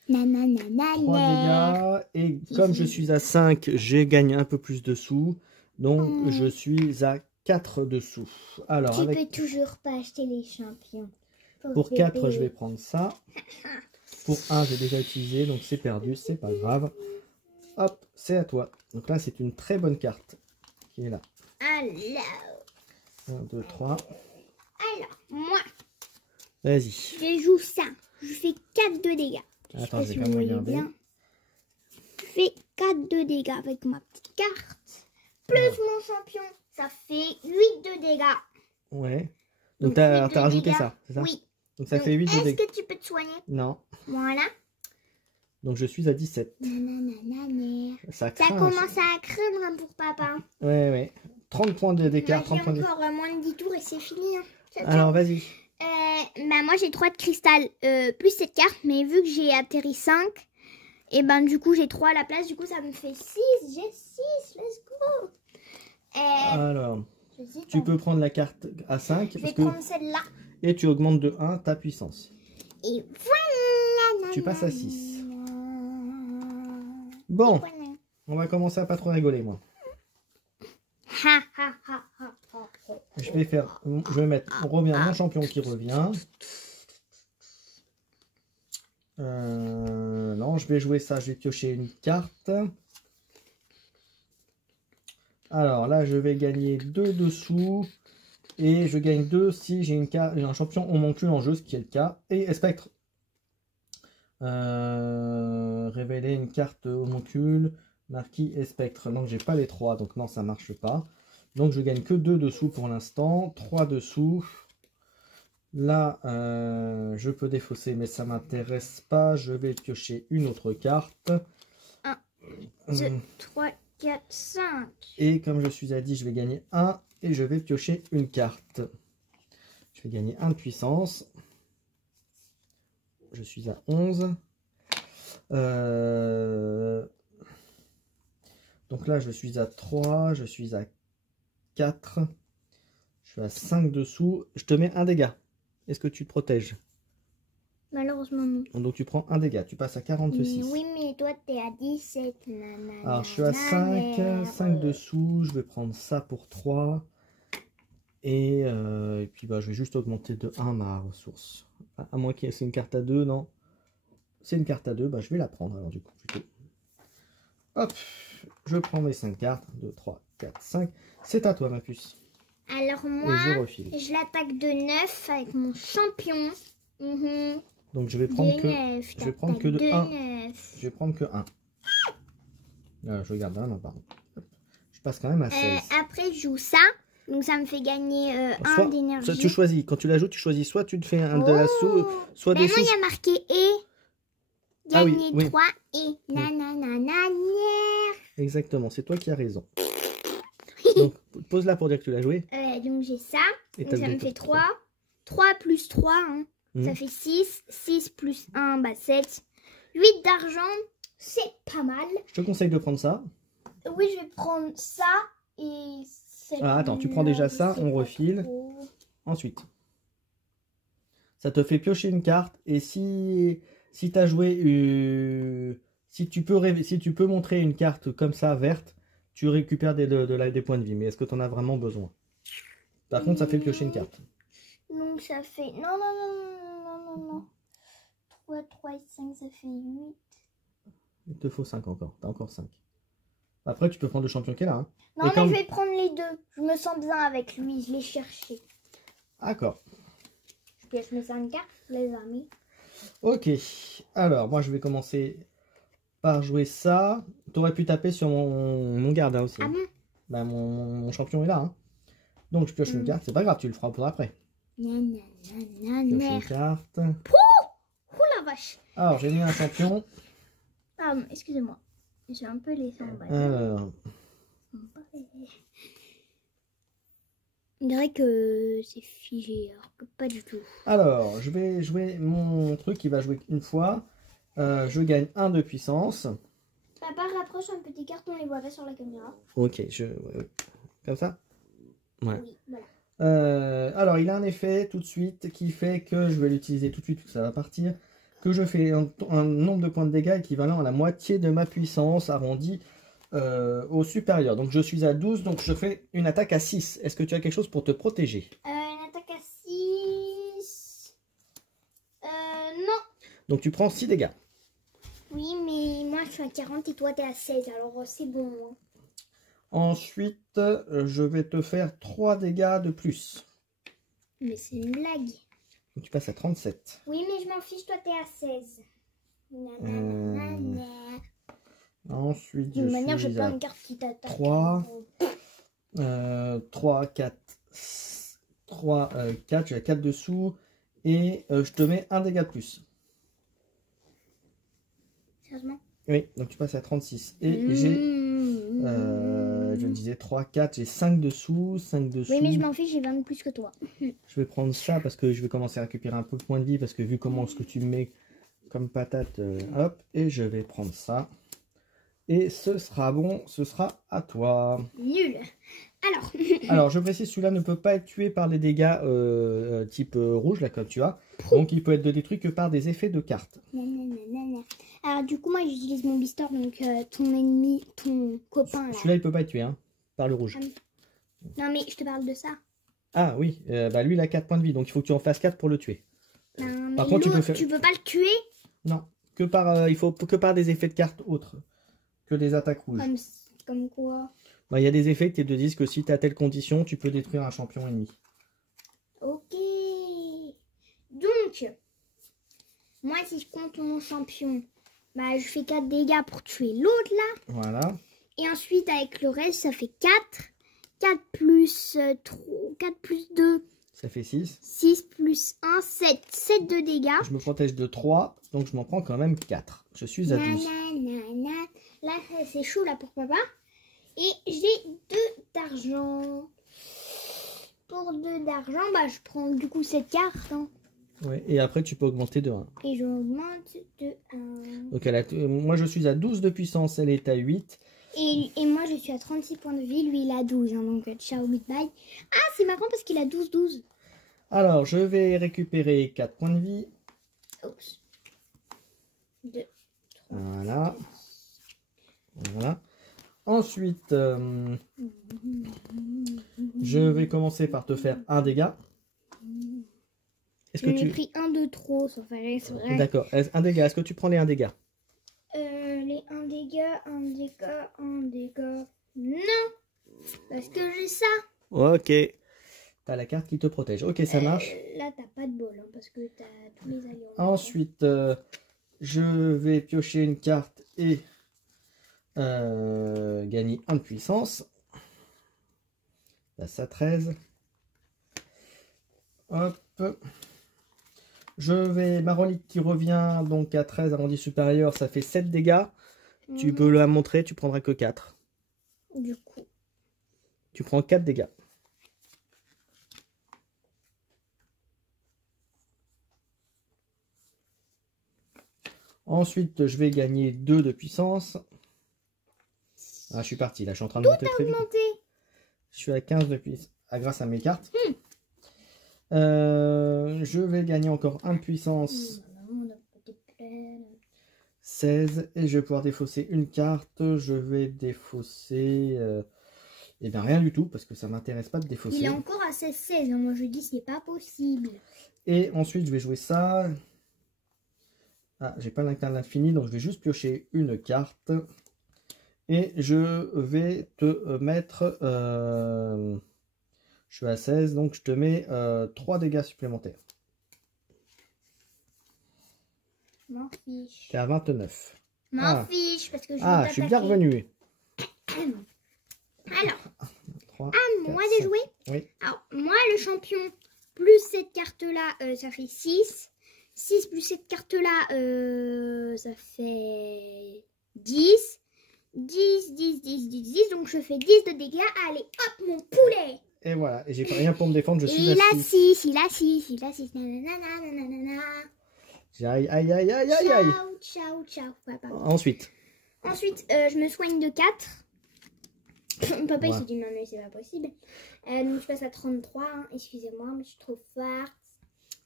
3 dégâts. Et comme je suis à 5, j'ai gagné un peu plus de sous. Donc, je suis à 4 de sous. Alors, Tu peux toujours pas acheter les champions. pour 4, je vais prendre ça. Pour 1, j'ai déjà utilisé, donc c'est perdu, c'est pas grave. Hop, c'est à toi. Donc là, c'est une très bonne carte qui est là. Alors, 1, 2, 3. moi, Vas-y. je joue ça. Je fais 4 de dégâts. Attends, je sais vais pas quand si même vous voyez regarder. bien. Je fais 4 de dégâts avec ma petite carte. Plus mon champion, ça fait 8 de dégâts. Ouais. Donc, Donc, t'as 8 de rajouté dégâts. ça, c'est ça? Oui. Donc, ça Donc, fait 8 de est-ce dégâts. que tu peux te soigner? Non. Voilà. Donc, je suis à 17. Nanana. Ça Ça craint. commence à craindre pour papa. Ouais, ouais. 30 points d'écart. Moi, 30 j'ai points d'écart. encore moins de 10 tours et c'est fini. Hein. Alors, vas-y. Bah moi j'ai 3 de cristal plus cette carte, mais vu que j'ai atterri 5, et ben du coup j'ai 3 à la place, du coup ça me fait 6, j'ai 6, let's go. Alors, Je sais tu pas. peux prendre la carte à 5 Je vais parce que... prendre celle-là. et tu augmentes de 1 ta puissance. Et voilà. Tu passes à 6. Bon, Voilà. on va commencer à pas trop rigoler, moi. Ha, ha, ha, ha, ha, ha. Je vais mettre, on revient mon champion qui revient. Non, je vais jouer ça. Je vais piocher une carte. Alors là, je vais gagner 2 dessous. Et je gagne 2 si j'ai un champion homoncule en jeu, ce qui est le cas. Et spectre. Révéler une carte homoncule. Marquis et spectre. Donc j'ai pas les 3, donc non, ça marche pas. Donc je gagne que 2 dessous pour l'instant. 3 dessous. Là, je peux défausser, mais ça m'intéresse pas. Je vais piocher une autre carte. 1, 2, 3, 4, 5. Et comme je suis à 10, je vais gagner 1. Et je vais piocher une carte. Je vais gagner 1 de puissance. Je suis à 11. Donc là, je suis à 3. Je suis à 4. Je suis à 5 dessous. Je te mets un dégât. Est-ce que tu te protèges? Malheureusement, non. Donc tu prends un dégât. Tu passes à 46. Oui, mais toi, t'es à 17. Alors, je suis à 5. 5 dessous. Je vais prendre ça pour 3. Et puis bah, je vais juste augmenter de 1 ma ressource. À moins que c'est une carte à 2, non. C'est une carte à 2, bah, je vais la prendre alors du coup plutôt. Hop, je prends mes 5 cartes. 2, 3, 4, 5. C'est à toi ma puce. Alors moi, et je refile. Je l'attaque de 9 avec mon champion. Donc je vais prendre que 9, je vais prendre que de 1. 9. Je vais prendre que 1. Je regarde un, non pardon. Je passe quand même à 16. Après je joue ça. Donc ça me fait gagner 1 soit, d'énergie. Tu choisis, quand tu la joues, tu choisis soit tu te fais un de l'assaut, soit des sous. Il y a marqué et. Gagner oui. 3 et nanana. Exactement, c'est toi qui as raison. Donc pose-la pour dire que tu l'as joué. Donc j'ai ça. Et donc ça me fait 3. 3 plus 3, hein. Ça fait 6. 6 plus 1, bah 7. 8 d'argent, c'est pas mal. Je te conseille de prendre ça. Oui, je vais prendre ça et... Ah, attends, tu prends déjà ça, on refile. Ensuite, ça te fait piocher une carte. Et si tu as joué... si tu peux montrer une carte comme ça, verte, tu récupères des points de vie. Mais est-ce que tu en as vraiment besoin? Par contre, ça fait piocher une carte. Donc ça fait... Non. 3 et 5, ça fait 8. Il te faut 5 encore. Tu as encore 5. Après, tu peux prendre le champion qui est là. Hein. Non, mais je vais prendre les deux. Je me sens bien avec lui. Je l'ai cherché. D'accord. Je pioche mes 5 cartes, les amis. Ok. Alors, moi, je vais commencer par jouer ça. Tu aurais pu taper sur mon gardien aussi. Ah bon? Bah, mon champion est là. Hein. Donc, je pioche une carte. C'est pas grave, tu le feras pour après. Pioche une carte. Oh la vache. Alors, j'ai mis un champion. Ah, excusez-moi. J'ai un peu laissé en bas. Alors... On dirait que c'est figé, alors que pas du tout. Alors, je vais jouer mon truc qui va jouer une fois. Je gagne 1 de puissance. Papa, rapproche un petit carte, on les voit pas sur la caméra. Ok, comme ça. Ouais. Oui, voilà. Alors, il a un effet tout de suite qui fait que je vais l'utiliser tout de suite, ça va partir. Que je fais un nombre de points de dégâts équivalent à la moitié de ma puissance arrondi au supérieur. Donc je suis à 12, donc je fais une attaque à 6. Est-ce que tu as quelque chose pour te protéger? Une attaque à 6... non. Donc tu prends 6 dégâts. Oui, mais moi je suis à 40 et toi t'es à 16, alors c'est bon. Hein. Ensuite, je vais te faire 3 dégâts de plus. Mais c'est une blague. Donc tu passes à 37. Oui, mais je m'en fiche, toi t'es à 16. Ensuite, de toute manière, j'ai pas une carte qui t'attaque. 3, 4, 3, 4, j'ai 4 dessous. Et je te mets un dégât de plus. Sérieusement? Oui, donc tu passes à 36. Et j'ai, je disais 3, 4, j'ai 5 dessous, 5 dessous. Oui, mais je m'en fiche, j'ai 20 de plus que toi. Je vais prendre ça parce que je vais commencer à récupérer un peu de points de vie. Parce que vu comment ce que tu mets comme patate, hop, et je vais prendre ça. Et ce sera bon, ce sera à toi. Nul. Alors. Alors, je précise, celui-là ne peut pas être tué par les dégâts type rouge, là, comme tu as. Donc, il peut être détruit que par des effets de cartes. Alors, du coup, moi, j'utilise mon blister, donc ton ennemi, ton copain, là. Celui-là, il peut pas être tué, hein, par le rouge. Non, mais je te parle de ça. Ah, oui, bah lui, il a 4 points de vie, donc il faut que tu en fasses 4 pour le tuer. Ben, Par contre, tu peux pas le tuer? Non, il faut que par des effets de cartes autres que des attaques rouges. Comme quoi? Bah, il y a des effets qui te disent que si tu as telle condition, tu peux détruire un champion ennemi. Ok. Donc, moi, si je compte mon champion, bah, je fais 4 dégâts pour tuer l'autre là. Voilà. Et ensuite, avec le reste, ça fait 4. 4 plus 3, 4 plus 2. Ça fait 6. 6 plus 1, 7. 7 de dégâts. Je me protège de 3, donc je m'en prends quand même 4. Je suis à 12. Là, c'est chaud là pour papa. Et j'ai 2 d'argent. Pour 2 d'argent, bah, je prends du coup cette carte. Hein. Ouais, et après, tu peux augmenter de 1. Et j'augmente de 1. Donc, moi, je suis à 12 de puissance, elle est à 8. Et moi, je suis à 36 points de vie. Lui, il a 12. Hein, donc, ciao, goodbye. Ah, c'est marrant parce qu'il a 12. Alors, je vais récupérer 4 points de vie. Oups. 2. Voilà. Voilà. Ensuite, je vais commencer par te faire un dégât. J'en ai pris un de trop, ça fallait, c'est vrai. D'accord. Un dégât. Est-ce que tu prends les 1 dégât? Les 1 dégât. Non! Parce que j'ai ça. Ok. T'as la carte qui te protège. Ok, ça marche. Là, t'as pas de bol, hein, parce que t'as tous les alliés. Ensuite, je vais piocher une carte et gagner 1 de puissance. Là, ça 13. Hop. Je vais ma relique qui revient donc à 13 arrondi supérieur, ça fait 7 dégâts. Tu peux la montrer, tu prendras que 4. Du coup. Tu prends 4 dégâts. Ensuite, je vais gagner 2 de puissance. Ah, je suis parti, là, je suis en train de monter très vite. Je suis à 15 de puissance, grâce à mes cartes. Je vais gagner encore 1 de puissance. 16. Et je vais pouvoir défausser une carte. Je vais défausser... Eh bien, rien du tout, parce que ça m'intéresse pas de défausser. Il est encore à 16. Hein. Moi, je dis c'est pas possible. Et ensuite, je vais jouer ça. Ah, j'ai pas l'incarne l'infini, donc je vais juste piocher une carte. Et je vais te mettre... je suis à 16, donc je te mets 3 dégâts supplémentaires. M'en fiche. T'es à 29. M'en fiche, parce que je je suis bien revenu. Alors, 3, à moi de jouer. Oui. Alors, moi, le champion, plus cette carte-là, ça fait 6. 6 plus cette carte-là, ça fait 10. 10. Donc, je fais 10 de dégâts. Allez, hop, mon poulet. Et voilà. Et j'ai pas rien pour me défendre. Je suis à 6. Il a 6. Nanana. Aïe. Ciao, papa. Ensuite, je me soigne de 4. Papa, il Ouais. s'est dit non, mais c'est pas possible. Donc, je passe à 33. Hein. Excusez-moi, mais je suis trop forte.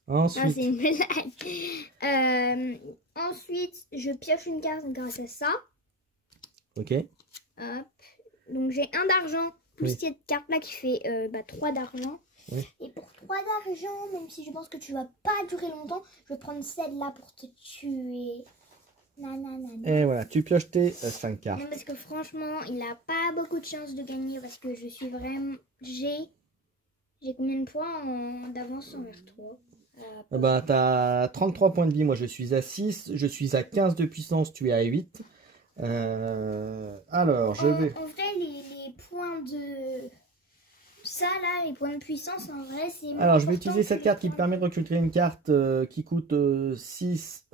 Ensuite, c'est une blague. Ensuite, je pioche une carte grâce à ça. ok. Hop. Donc, j'ai 1 d'argent plus Oui. cette carte-là qui fait 3 d'argent. Oui. Et pour 3 d'argent, même si je pense que tu vas pas durer longtemps, je vais prendre celle-là pour te tuer. Et voilà, tu pioches tes 5 cartes. Non, parce que franchement, il a pas beaucoup de chance de gagner parce que je suis vraiment... J'ai combien de points d'avance envers toi? Bah, t'as 33 points de vie, moi je suis à 6. Je suis à 15 de puissance, tu es à 8. Alors, je vais... En vrai, les points de... Ça là, les points de puissance, en vrai, c'est... Alors, je vais utiliser cette carte qui me permet de recruter une carte qui coûte 6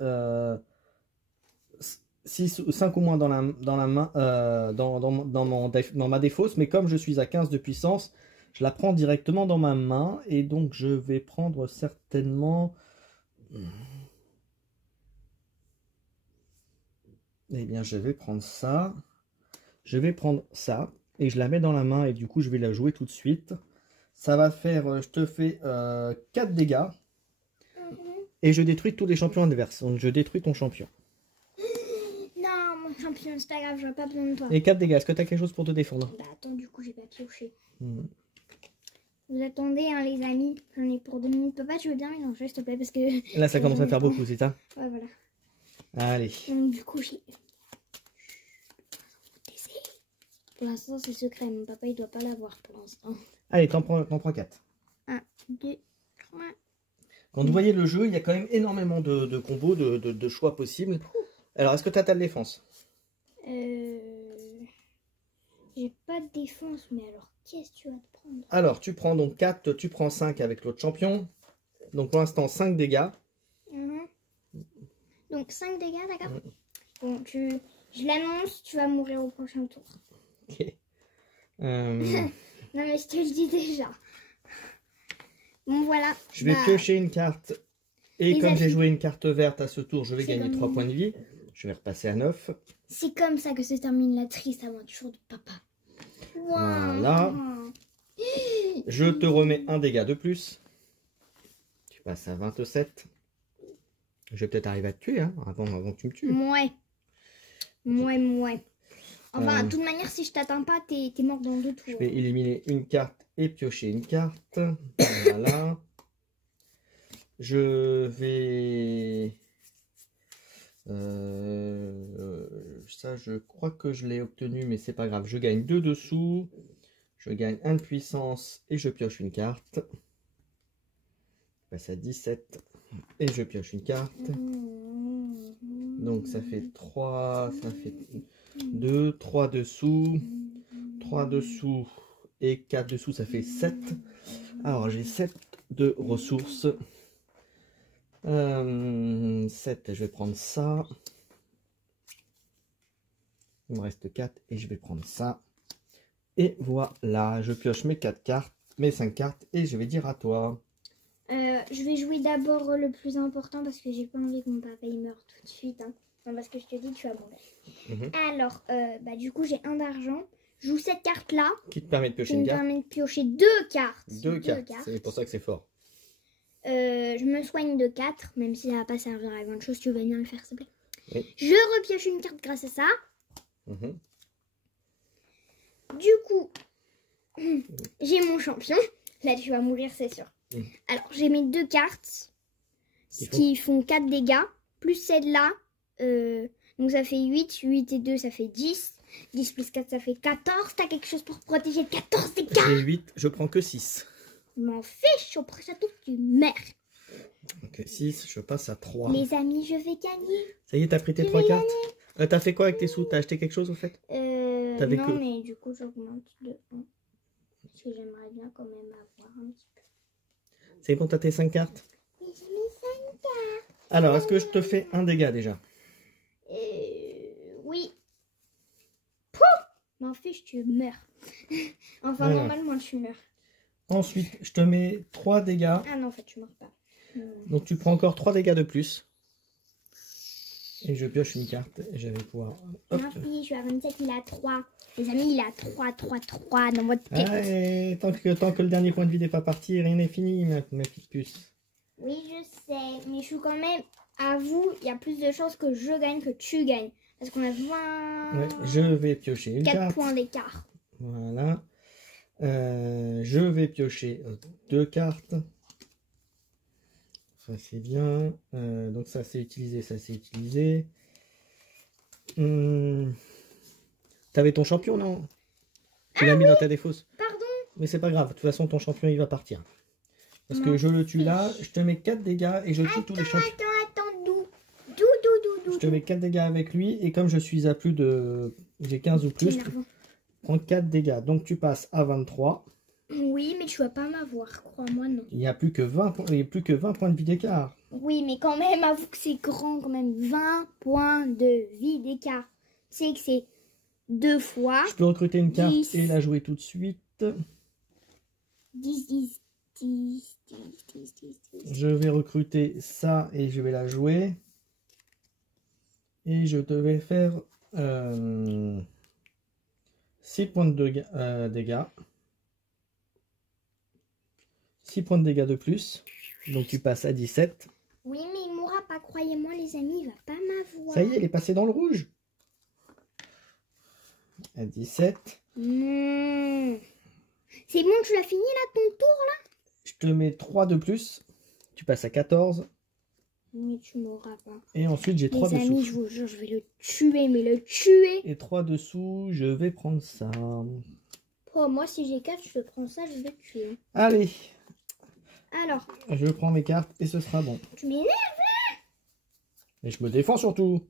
ou 5 ou moins dans la main, dans ma défausse. Mais comme je suis à 15 de puissance, je la prends directement dans ma main. Et donc, je vais prendre certainement... Eh bien, je vais prendre ça. Je vais prendre ça. Et je la mets dans la main. Et du coup, je vais la jouer tout de suite. Ça va faire... je te fais 4 dégâts. Et je détruis tous les champions adverses. Donc, je détruis ton champion. Non, mon champion, c'est pas grave, j'aurais pas besoin de toi. Et 4 dégâts. Est-ce que tu as quelque chose pour te défendre? Bah attends, du coup, j'ai pas pioché. Hmm. Vous attendez, hein, les amis. J'en ai pour 2 minutes. Papa, tu veux bien mélanger, s'il te plaît, parce que... Là, ça commence à faire beaucoup, c'est ça? Ouais, voilà. Allez. Donc, du coup, j'ai... Pour l'instant, c'est secret. Mon papa, il doit pas l'avoir pour l'instant. Allez, t'en prends 4. 1, 2, 3. Quand vous voyez le jeu, il y a quand même énormément de combos, de choix possibles. Alors, est-ce que tu as ta défense? J'ai pas de défense, mais alors, qu'est-ce que tu vas te prendre? Alors, tu prends donc 4, tu prends 5 avec l'autre champion. Donc, pour l'instant, 5 dégâts. Donc, 5 dégâts, d'accord? Bon, je l'annonce, tu vas mourir au prochain tour. Ok. Non, mais je te le dis déjà. Bon, voilà. Je vais piocher une carte. Et Les comme j'ai affiches. joué une carte verte à ce tour, je vais gagner comme 3 points de vie. Je vais repasser à 9. C'est comme ça que se termine la triste aventure de papa. Voilà. Je te remets un dégât de plus. Tu passes à 27. Je vais peut-être arriver à te tuer hein, avant que tu me tues. Mouais. Enfin, de toute manière, si je t'atteins pas, t'es mort dans 2 tours. Je vais éliminer une carte et piocher une carte. Voilà. Je vais... ça, je crois que je l'ai obtenu, mais c'est pas grave. Je gagne 2 dessous. Je gagne 1 de puissance et je pioche une carte. Je passe à 17 et je pioche une carte. Donc ça fait 3, ça fait 2, 3 dessous, 3 dessous et 4 dessous, ça fait 7. Alors j'ai 7 de ressources. 7, je vais prendre ça. Il me reste 4 et je vais prendre ça. Et voilà, je pioche mes 4 cartes, mes 5 cartes et je vais dire à toi. Je vais jouer d'abord le plus important parce que j'ai pas envie que mon papa il meure tout de suite. Hein. Non, parce que je te dis, tu vas mourir. Alors, du coup, j'ai 1 d'argent. Je joue cette carte-là. Qui te permet de piocher Qui une me carte. permet de piocher 2 cartes. 2 cartes, c'est pour ça que c'est fort. Je me soigne de 4, même si ça va pas servir à grand chose. Tu veux bien le faire, s'il te plaît. Oui. Je repioche une carte grâce à ça. Du coup, j'ai mon champion. Là, tu vas mourir, c'est sûr. Alors, j'ai mes 2 cartes qui font 4 dégâts, plus celle-là. Donc, ça fait 8. 8 et 2, ça fait 10. 10 plus 4, ça fait 14. T'as quelque chose pour protéger 14 dégâts? J'ai 8, je prends que 6. Je m'en fiche, au prochain tour, tu meurs. Ok, 6, je passe à 3. Les amis, je vais gagner. Ça y est, t'as pris tes 3 cartes. T'as fait quoi avec tes sous? T'as acheté quelque chose au fait? Non, mais du coup, j'augmente de 1. Parce que j'aimerais bien quand même avoir un petit peu. C'est bon, t'as tes 5 cartes? Mais j'ai mes 5 cartes. Alors, est-ce que je te fais un dégât déjà? Oui. Pouh! M'en fiche, tu meurs. Enfin, normalement, tu meurs. Ensuite, je te mets 3 dégâts. Ah non, en fait, tu meurs pas. Donc, tu prends encore 3 dégâts de plus. Et je pioche une carte. Et je vais pouvoir... Hop. Non, je suis à 27, il a 3. Les amis, il a 3 dans votre tête. Allez, tant que le dernier point de vie n'est pas parti, rien n'est fini, ma petite puce. Oui, je sais. Mais je suis quand même... À vous, il y a plus de chances que je gagne que tu gagnes. Parce qu'on a 20... Ouais, je vais piocher une 4 carte. points d'écart. Voilà. Je vais piocher 2 cartes. Ça c'est bien. Donc ça c'est utilisé, ça c'est utilisé. T'avais ton champion, non? Tu l'as mis dans ta défausse. Pardon? Mais c'est pas grave, de toute façon ton champion il va partir. Parce que je le tue là, je te mets 4 dégâts et je tue tous les champions. Attends, Dou. Je te mets 4 dégâts avec lui et comme je suis à plus de... J'ai 15 ou plus, je prends 4 dégâts. Donc tu passes à 23. Oui, mais tu vas pas m'avoir, crois-moi, non. Il n'y a plus que 20 points de vie d'écart. Oui, mais quand même, avoue que c'est grand quand même. 20 points de vie d'écart. Tu sais que c'est 2 fois. Je peux recruter une carte 10. et la jouer tout de suite. 10. Je vais recruter ça et je vais la jouer. Et je devais faire 6 points de dégâts. 6 points de dégâts de plus. Donc tu passes à 17. Oui, mais il mourra pas, croyez-moi les amis, il va pas m'avoir. Ça y est, elle est passée dans le rouge. À 17. C'est bon, tu l'as fini là, ton tour là? Je te mets 3 de plus. Tu passes à 14. Mais tu m'auras pas. Et ensuite, j'ai 3 Les amis, dessous. je vous jure, je vais le tuer, mais le tuer. Et 3 dessous, je vais prendre ça. Oh, moi, si j'ai 4, je prends ça, je vais le tuer. Allez, Alors, je prends mes cartes et ce sera bon. tu m'énerves. Et je me défends surtout.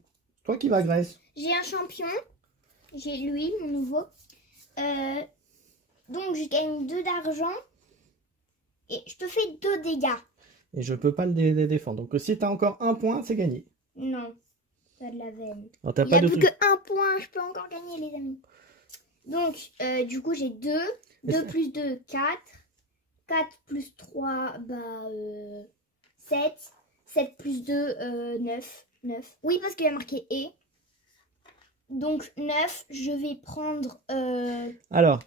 Toi qui m'agresses. J'ai un champion. J'ai lui, mon nouveau. Donc, je gagne 2 d'argent. Et je te fais 2 dégâts. Et je peux pas le défendre. Donc si t'as encore un point, c'est gagné. Non, t'as de la veine. Alors, t'as Il pas n'y a de plus truc. que 1 point. Je peux encore gagner, les amis. Donc, du coup, j'ai 2. 2 plus 2, 4. 4 plus 3, 7. 7 plus 2, 9. 9. Oui, parce qu'il y a marqué « et ». Donc, 9, je vais prendre... Alors,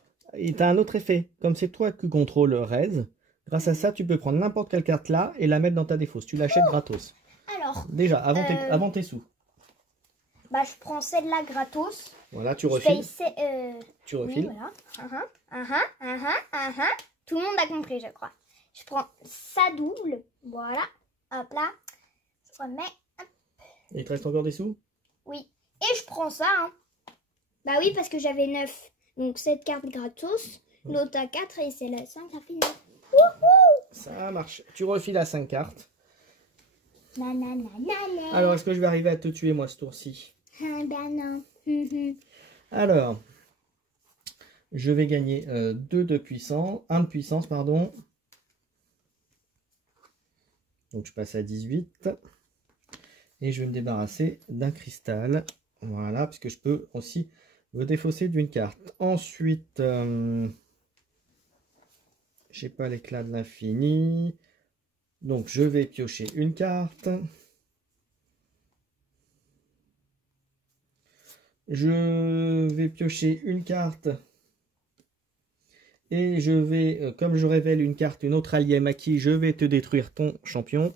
t'as un autre effet. Comme c'est toi qui contrôle Rez, grâce à ça, tu peux prendre n'importe quelle carte là et la mettre dans ta défausse. Tu l'achètes gratos. Alors, Déjà, avant tes sous. bah, je prends celle-là gratos. Voilà, tu Je refiles. paye Tu oui, refiles. voilà. Tout le monde a compris, je crois. Je prends ça double. Voilà. Hop là. Je remets. Il te reste encore des sous? Oui. Et je prends ça. Hein. Bah oui, parce que j'avais 9. Donc cette carte gratos. L'autre à 4 et c'est la 5, ça fait 9. Ça marche. Tu refiles à 5 cartes. Nanana. Alors, est-ce que je vais arriver à te tuer, moi, ce tour-ci? Ah, bah non. Alors, je vais gagner 2 de puissance, 1 de puissance, pardon. Donc, je passe à 18. Et je vais me débarrasser d'un cristal. Voilà, puisque je peux aussi me défausser d'une carte. Ensuite, j'ai pas l'éclat de l'infini. Donc, je vais piocher une carte. Je vais piocher une carte. Et je vais, comme je révèle une carte, une autre alliée à qui je vais te détruire ton champion.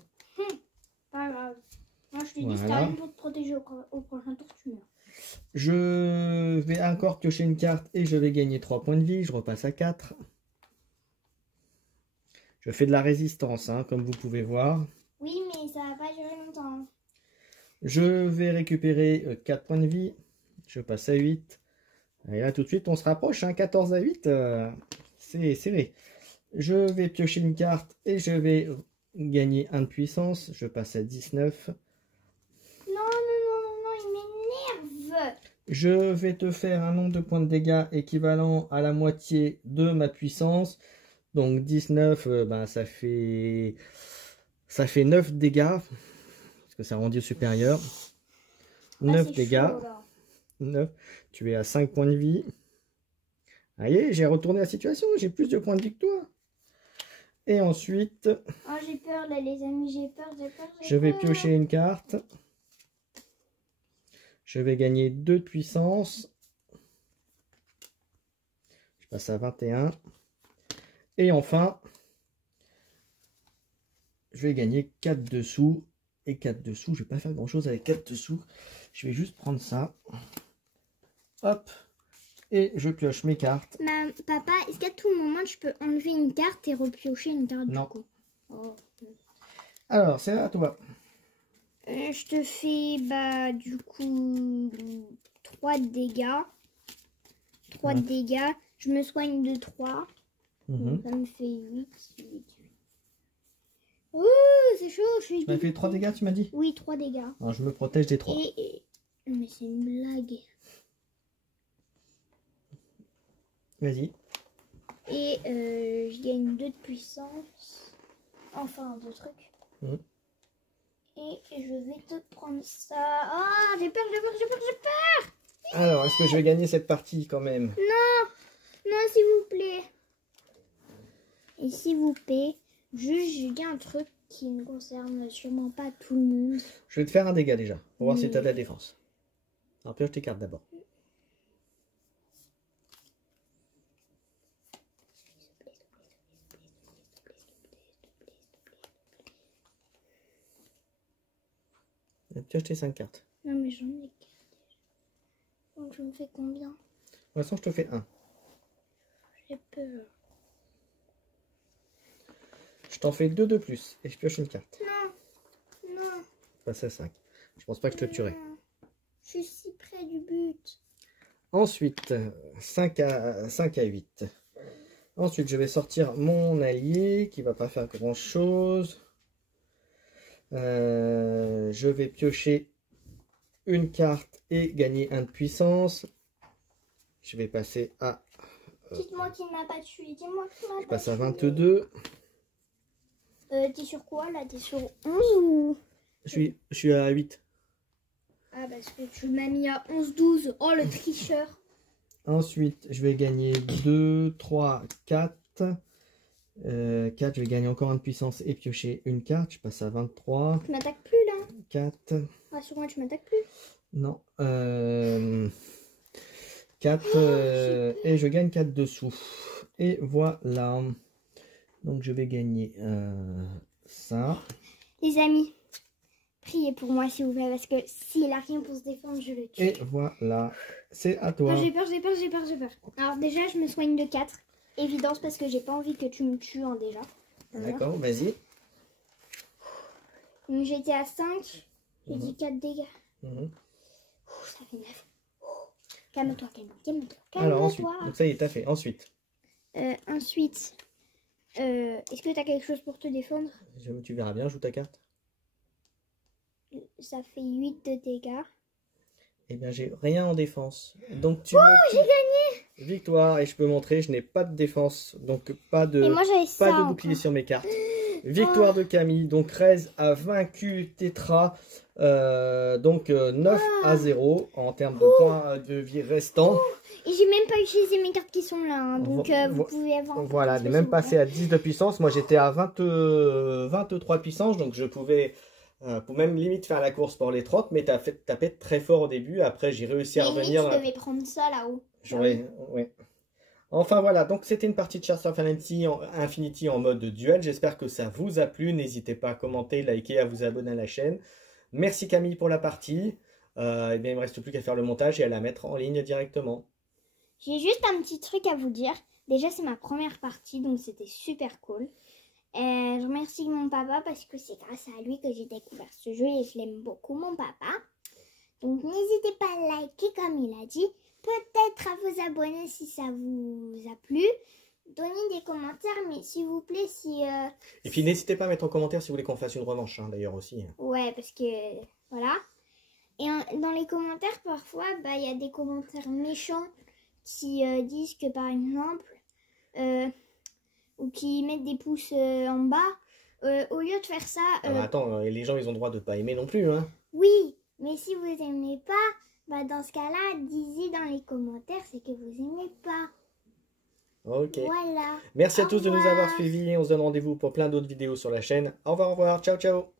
Pas grave. Moi, je t'ai dit, Voilà. c'est rien pour te protéger au prochain tour, tu meurs. Je vais encore piocher une carte et je vais gagner 3 points de vie. Je repasse à 4. Je fais de la résistance, hein, comme vous pouvez voir. Oui, mais ça va pas durer longtemps. Je vais récupérer 4 points de vie. Je passe à 8. Et là, tout de suite, on se rapproche. Hein, 14 à 8, c'est serré. Je vais piocher une carte et je vais gagner 1 de puissance. Je passe à 19. Non, il m'énerve. Je vais te faire un nombre de points de dégâts équivalent à la moitié de ma puissance. Donc 19, ça fait 9 dégâts. Parce que c'est rendu supérieur. 9 dégâts. Chaud, 9. Tu es à 5 points de vie. Allez, j'ai retourné la situation. J'ai plus de points de vie que toi. Et ensuite, oh, j'ai peur là, les amis. J'ai peur. je vais piocher une carte. Je vais gagner 2 de puissance. Je passe à 21. Et enfin, je vais gagner 4 dessous. Et 4 dessous, je vais pas faire grand chose avec 4 dessous. Je vais juste prendre ça. Hop. Et je pioche mes cartes. Papa, est-ce qu'à tout moment tu peux enlever une carte et repiocher une carte Non. du coup? Oh. Alors, c'est à toi. Je te fais du coup 3 de dégâts. 3 de dégâts. Je me soigne de 3. Donc, ça me fait 8. Ouh, c'est chaud. Je suis... Tu m'as fait 3 dégâts, tu m'as dit? Oui, 3 dégâts. Alors, je me protège des 3. Mais c'est une blague. Vas-y. Et je gagne 2 de puissance. Enfin, 2 trucs. Et je vais te prendre ça. Ah, j'ai peur. Alors, est-ce que je vais gagner cette partie quand même? Non, s'il vous plaît. Et s'il vous plaît, juste, je dis un truc qui ne concerne sûrement pas tout le monde. Je vais te faire un dégât déjà, pour voir si tu as de la défense. Alors, pioche tes cartes d'abord. Pioche tes 5 cartes. Non, mais j'en ai 4. Donc, je me fais combien? De toute façon, je te fais 1. J'ai peur. Je t'en fais 2 de plus et je pioche une carte. Non. passer à 5. Je pense pas que je te tuerai. Je suis si près du but. Ensuite, 5 à 8. Ensuite, je vais sortir mon allié qui va pas faire grand chose. Je vais piocher une carte et gagner 1 de puissance. Je vais passer à... Dites-moi qui ne m'a pas tué. Dis-moi qui m'a je pas passe à tué. 22. T'es sur quoi là? T'es sur 11 ou... Je suis à 8. Ah, parce que tu m'as mis à 11-12. Oh, le tricheur. Ensuite, je vais gagner 2, 3, 4. 4, je vais gagner encore 1 de puissance et piocher une carte. Je passe à 23. Tu m'attaques plus là? 4. Rassure-moi, tu m'attaques plus. Non. 4. Et je gagne 4 dessous. Et voilà. Donc, je vais gagner ça. Les amis, priez pour moi s'il vous plaît, parce que s'il a rien pour se défendre, je le tue. Et voilà. C'est à toi. Ah, j'ai peur. Alors déjà, je me soigne de 4. Évidence, parce que j'ai pas envie que tu me tues déjà. Voilà. D'accord, vas-y. Donc j'étais à 5. J'ai dit 4 dégâts. Ça fait 9. Calme-toi. Alors ensuite, donc ça y est, t'as fait. Ensuite, Ensuite, est-ce que tu as quelque chose pour te défendre? tu verras bien, joue ta carte. Ça fait 8 de dégâts. Eh bien, j'ai rien en défense. Donc tu J'ai gagné! Victoire, et je peux montrer, je n'ai pas de défense, donc pas de, Et moi j'avais ça pas de bouclier encore. sur mes cartes. Victoire de Camille, donc Rez a vaincu Tetra, donc 9 à 0 en termes de points de vie restants. Et j'ai même pas utilisé mes cartes qui sont là, hein, donc vous pouvez avoir... Voilà, elle est même passée à 10 de puissance, moi j'étais à 23 de puissance, donc je pouvais... pour même limite faire la course pour les 30, mais t'as fait taper très fort au début. Après, j'ai réussi à revenir. Tu devais prendre ça là-haut. Ouais. Enfin voilà, donc c'était une partie de Shards of Infinity en mode duel. J'espère que ça vous a plu. N'hésitez pas à commenter, liker, à vous abonner à la chaîne. Merci Camille pour la partie. Eh bien, il me reste plus qu'à faire le montage et à la mettre en ligne directement. J'ai juste un petit truc à vous dire. Déjà, c'est ma première partie, donc c'était super cool. Je remercie mon papa parce que c'est grâce à lui que j'ai découvert ce jeu et je l'aime beaucoup, mon papa. Donc n'hésitez pas à liker comme il a dit. Peut-être à vous abonner si ça vous a plu. Donnez des commentaires, mais s'il vous plaît, si... Et puis n'hésitez pas à mettre en commentaire si vous voulez qu'on fasse une revanche, hein, d'ailleurs aussi. Ouais, parce que... Voilà. Et dans les commentaires, parfois, il y a des commentaires méchants qui disent que, par exemple... ou qui mettent des pouces en bas, au lieu de faire ça... Attends, les gens, ils ont le droit de pas aimer non plus, hein. Oui, mais si vous aimez pas, dans ce cas-là, dites dans les commentaires, c'est que vous aimez pas. Ok. Voilà. Merci à Au tous de nous revoir. avoir suivis. On se donne rendez-vous pour plein d'autres vidéos sur la chaîne. Au revoir, ciao, ciao.